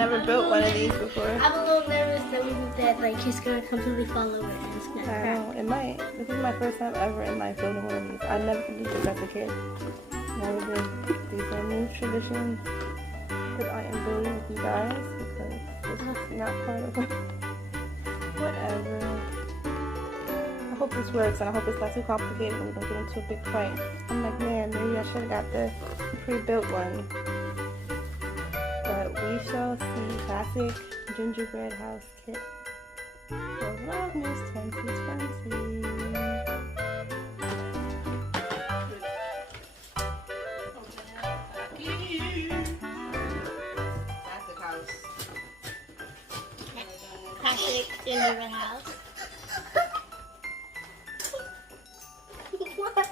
never built one of these before. I'm a little nervous that like it's gonna completely fall over and it's gonna crack. I know, it might. This is my first time ever in life building one of these. I never did this as a kid. Never did. These are new traditions that I am building with you guys because this is not part of it. Whatever. I hope this works and I hope it's not too complicated and we don't get into a big fight. I'm like, man, maybe I should have got the pre-built one. But we shall see. Classic gingerbread house kit for Vlogmas 2020. Classic gingerbread house. What?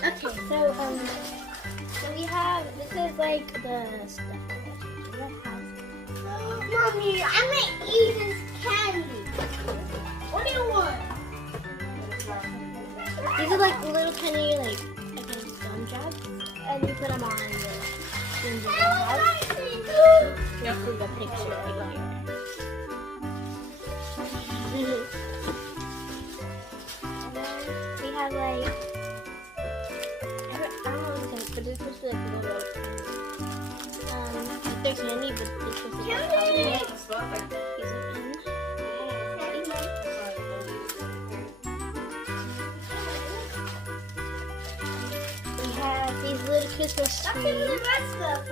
Okay, so we have, this is like the stuff for the gingerbread house. Mommy, I'm gonna eat this candy. What do you want? These are like little tiny, like, I think stone jobs, and you put them on the gingerbread house. Just for the picture right here. We have like, I don't know what it's like, but this is like little, they're candy, but this is like powder. These are pins. We have these little Christmas trees.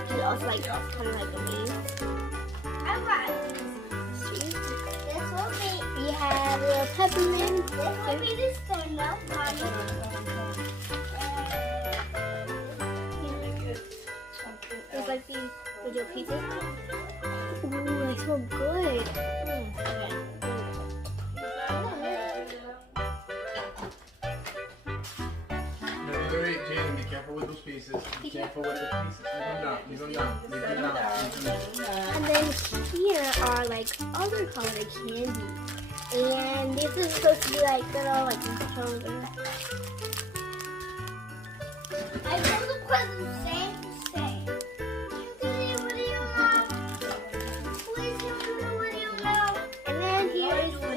And also like kind of like a maze. We have little peppermint. This will be the stand up, Mommy. There's like these little pieces. Ooh, they smell good. Okay. Wait, Jaden, be careful with those pieces. Be careful with the pieces. Leave them down. And then here are like other colored candy. And this is supposed to be like little like shoulder. I know the present same to say. What do you want? Please tell me what do you know? And then here is the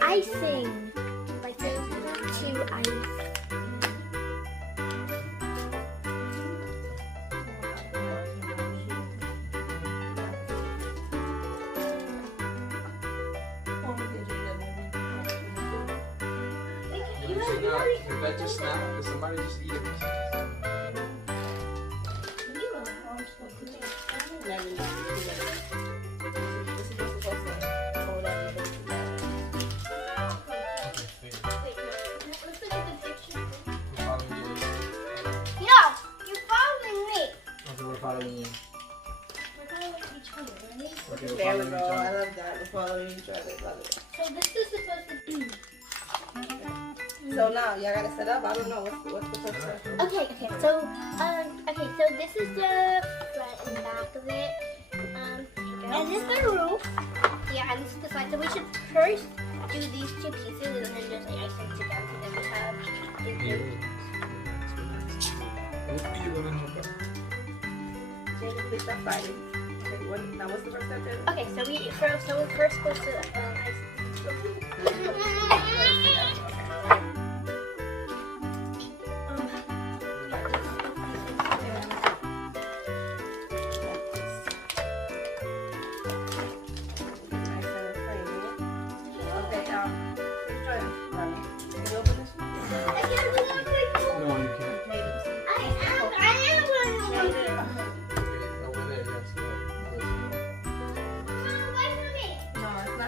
icing. Like there's 2 ice. If that just snap, if somebody just eat it. There we go. I love that. We're following each other. Love it. So this is supposed to be. So now y'all gotta set up. I don't know what's the first step. Okay. So this is the front and back of it. And this is the roof. Yeah, and this is the side. So we should first do these 2 pieces and then just like icing together. Then we have. Jaden, please stop fighting. Okay, now what's the first step, Jaden? Okay, so we're first supposed to ice.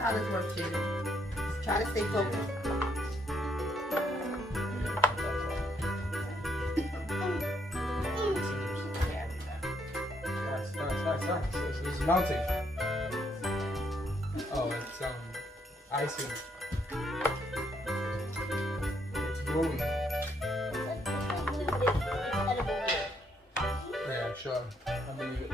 How this works, Jaden. Try to stay focused. Start. It's mounting. Oh, it's icing. It's growing. Yeah, sure. I believe it.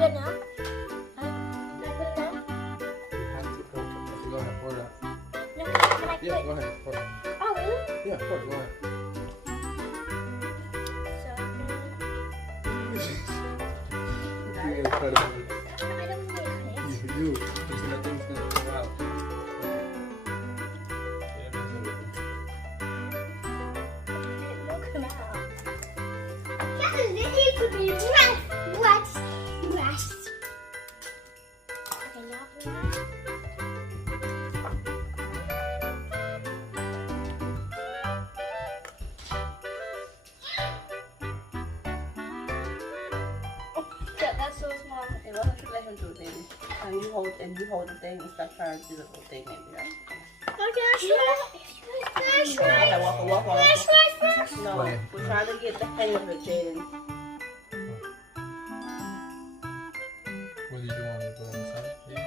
Good now. Can I put it down? You have to pour it. Okay, go ahead, pour it out. No, can I Yeah, put go ahead, pour it. Oh, really? Yeah, pour it, go ahead. So, You're gonna cut it. I don't want to cut it. You, because nothing's gonna come out. Yeah, that's everything. It will come out. Yes, it needs to be rest. Okay, now put it on. Yeah, that's so small. It wasn't too let him do things. And you hold the thing and stop trying to do the whole thing, maybe, right? Walk. No, we're trying to get the hang of it, Jaden. What did you want me to put on the side? Yeah.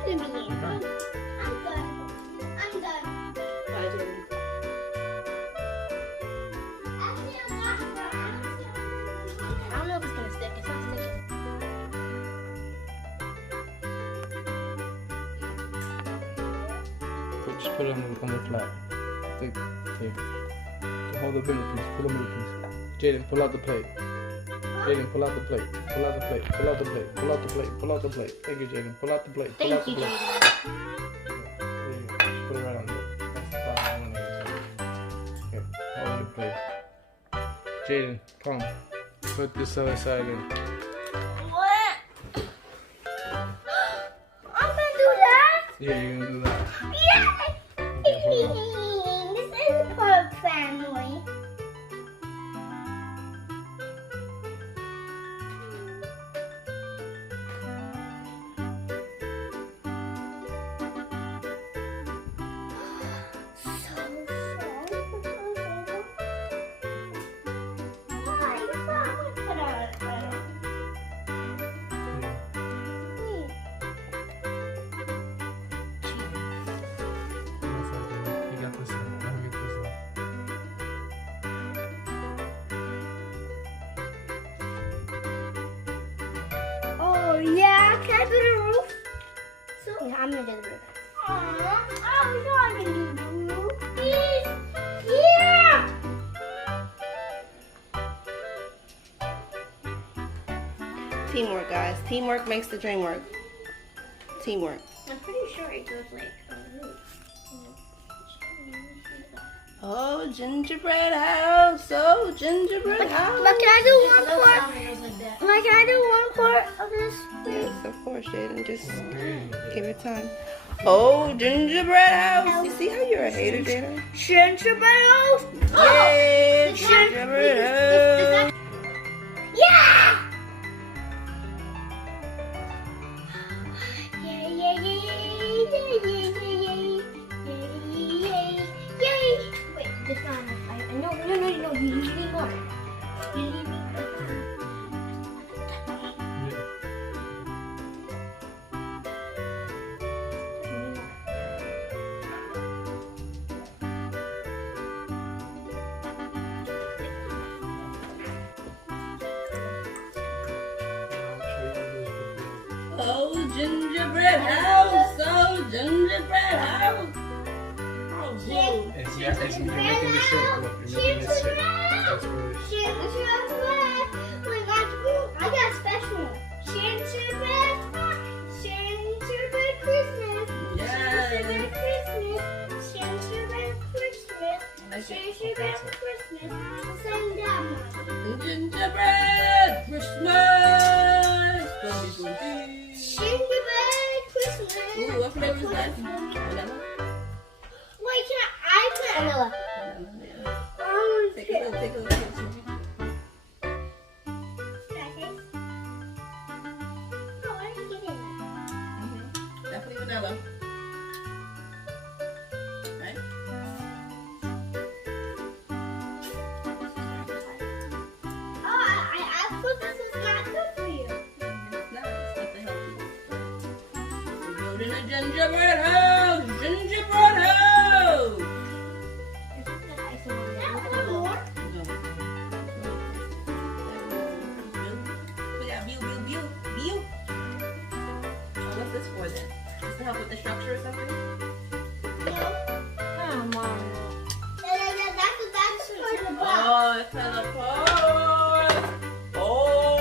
I'm not gonna be here. I'm done. Bye, Jaden. Actually, I'm not done. I don't know if it's gonna stick. It's not sticking. Just put it on the flat. Take. Hold the middle piece. Pull the middle piece. Jaden, pull out the plate. Jaden, pull out the plate. Pull out the plate. Pull out the plate. Pull out the plate. Pull out the plate. Thank you, Jaden. Pull out the plate. Pull out the plate. There you go. Just put it right on there. That's the bottom one there. Okay. Hold your plate. Jaden, come. Put this other side in. What? I'm gonna do that? Yeah, you're gonna do that. Yay! This is for a family. You got this one. Let me get this one. Oh yeah, can I do the roof? So yeah, I'm gonna do the roof. I'm trying to do the roof. Please, yeah. Teamwork, guys. Teamwork makes the dream work. Teamwork. I'm pretty sure it goes like a roof. Oh, gingerbread house. Oh, gingerbread house. But can I do one part? Like, can I do one part of this? Yes, of course, Jaden. Just give it time. Oh, gingerbread house. You see how you're a hater, Jaden? Gingerbread house. Yeah, gingerbread house. Yeah! Yay, yay, yay, yay, yay, yay, yay, yay, yay. Wait, this one. No, you need more. You need more. Oh, gingerbread house. Oh, gingerbread house. Oh, whoa. You're making the shape. Look, you're making this shape. That's really. I got a special one. Gingerbread Christmas. Gingerbread Christmas. Gingerbread Christmas. Gingerbread Christmas. Sing that one. Gingerbread Christmas. Gingerbread Christmas. Ooh, what flavor is that? Vanilla? Wait, can I put vanilla? Take a look. Gingerbread House! Gingerbread House! What's this for then? Is to help with the structure or something? Oh, it fell apart. Oh.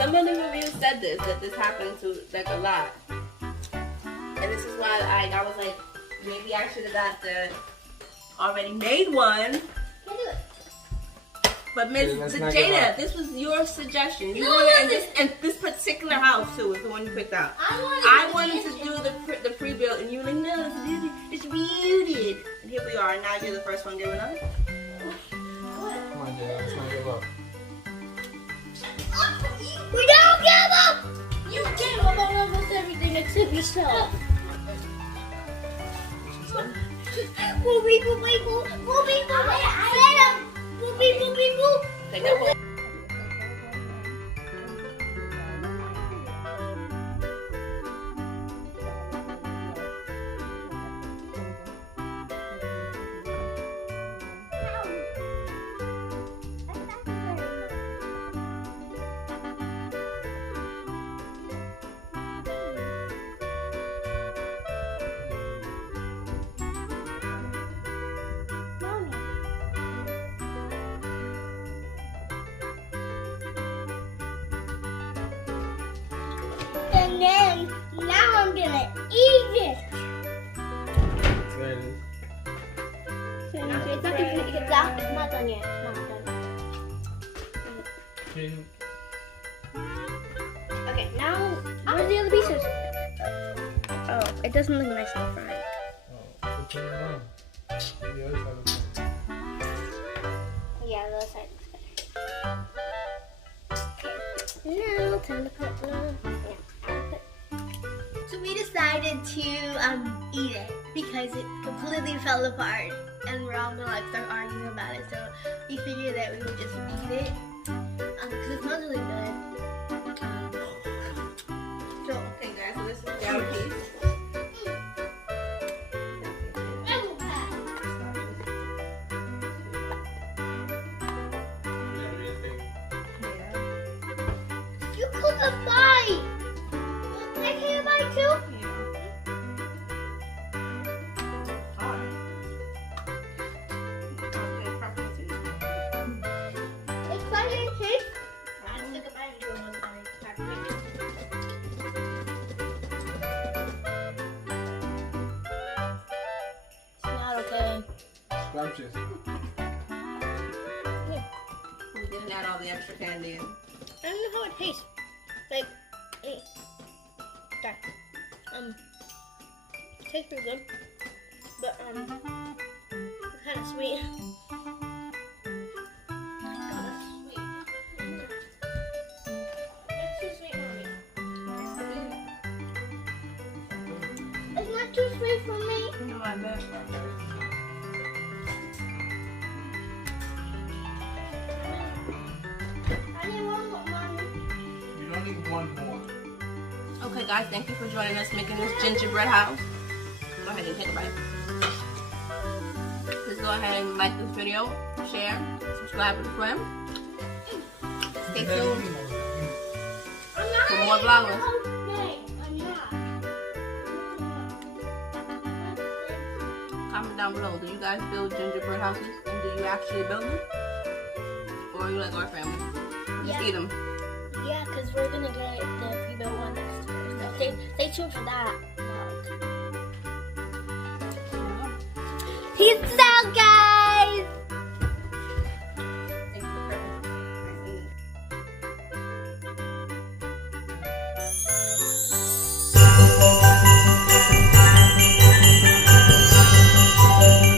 Someone in the review said this, that this happened to like a lot. And this is why I was like, maybe I should have got the already made one. But Miss Jada, this was your suggestion. You wanted, and this particular house too is the one you picked out. I wanted to do the pre-built, and you were like, no, it's muted. And here we are. Now you're the first one giving up. Come on, Jada, let's not give up. We don't give up! You gave up on almost everything except yourself. Boopy, boopy, boop. Boopy, boopy. Boopy, boopy, boop. Take that one. And then, now I'm gonna eat it. There it is. It's not done yet. It's not done. Okay, now, where's the other pieces? Oh, it doesn't look nice in the front. Oh, put it around. The other side of it. Yeah, the other side looks better. Okay, now time to put So we decided to eat it because it completely fell apart and we're all gonna like start arguing about it. So we figured that we would just eat it because it smells really good. Okay, guys, so this is the outer piece. You couldn't bite! I can't bite too? It's funny and cheap. I took a bite into another bite. It's not okay. Scrumptious. We didn't add all the extra candy in. I don't know how it tastes. Like, okay. It tastes pretty good, but it's kind of sweet. It's too sweet, mommy. It's not too sweet for me. No, I bet. I need one more, mommy. You don't need one more. Okay, guys, thank you for joining us making this gingerbread house. Go ahead and take a bite. Please go ahead and like this video, share, subscribe with a friend. Stay tuned for more Vlogmas. Comment down below. Do you guys build gingerbread houses? And do you actually build them? Or are you like our family? Just eat them. Yeah, because we're going to get the pre-built one next year. So stay tuned for that vlog. Peace out!